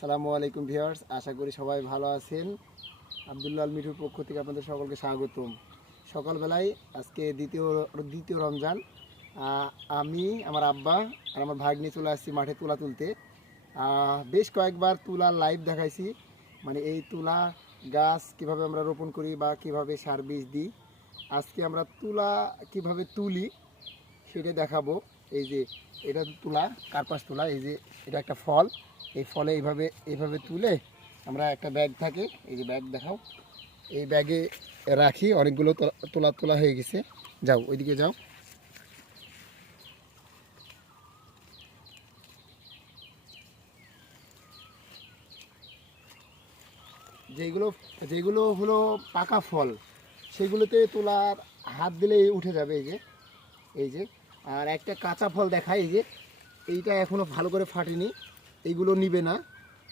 আসসালামু আলাইকুম ভিউয়ার্স, আশা করি সবাই ভালো আছেন। আবদুল্লাহ আল মিঠুর পক্ষ থেকে আপনাদের সকলকে স্বাগতম। সকালবেলায় আজকে দ্বিতীয় দ্বিতীয় রমজান। আমি, আমার আব্বা আর আমার ভাগ্নি চলে আসছি মাঠে তুলা তুলতে। বেশ কয়েকবার তুলার লাইভ দেখাইছি। মানে এই তুলা গাছ কীভাবে আমরা রোপণ করি বা কীভাবে সার বীজ দিই, আজকে আমরা তুলা কীভাবে তুলি সেটা দেখাবো। এই যে এটা তুলা, কার্পাস তুলা, এই যে এটা একটা ফল। এই ফলে এইভাবে এইভাবে তুলে আমরা একটা ব্যাগ থাকে, এই যে ব্যাগ দেখাও। এই ব্যাগে রাখি, অনেকগুলো তোলা- তোলা হয়ে গেছে। যাও, ওইদিকে যাও। যেগুলো যেগুলো হলো পাকা ফল সেগুলোতে তোলার হাত দিলে উঠে যাবে এই যে। এই যে। আর একটা কাঁচা ফল দেখায় এই যে, এইটা এখনও ভালো করে ফাটেনি, এইগুলো নিবে না,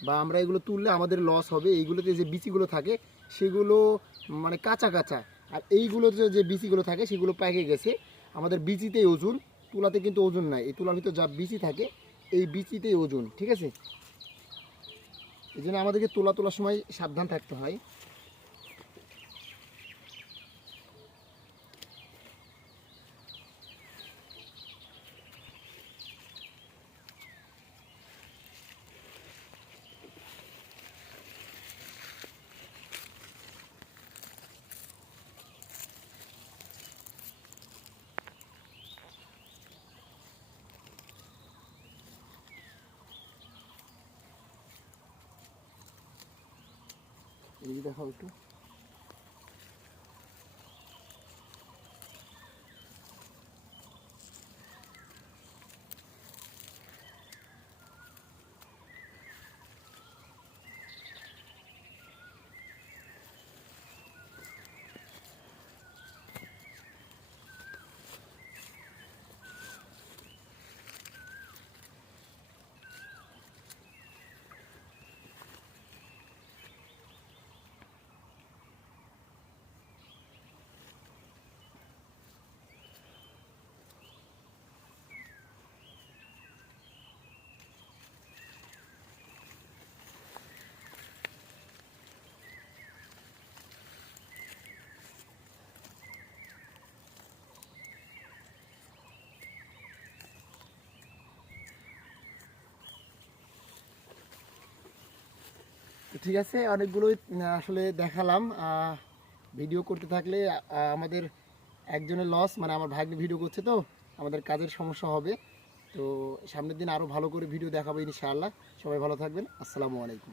বা আমরা এগুলো তুললে আমাদের লস হবে। এইগুলোতে যে বিচিগুলো থাকে, সেগুলো মানে কাঁচা কাঁচা। আর এইগুলোতে যে বিচিগুলো থাকে, সেগুলো পেকে গেছে। আমাদের বিচিতেই ওজন, তুলাতে কিন্তু ওজন নাই। এই তুলার ভিতর যা বিচি থাকে, এই বিচিতেই ওজন, ঠিক আছে? এই জন্য আমাদেরকে তোলা তোলার সময় সাবধান থাকতে হয়। এই দেখাও একটু। ঠিক আছে, অনেকগুলোই আসলে দেখালাম। ভিডিও করতে থাকলে আমাদের একজনের লস মানে আমার ভাগ্নে ভিডিও করছে তো, আমাদের কাজের সমস্যা হবে। তো সামনের দিন আরও ভালো করে ভিডিও দেখাবো ইনশাআল্লাহ। সবাই ভালো থাকবেন। আসসালামু আলাইকুম।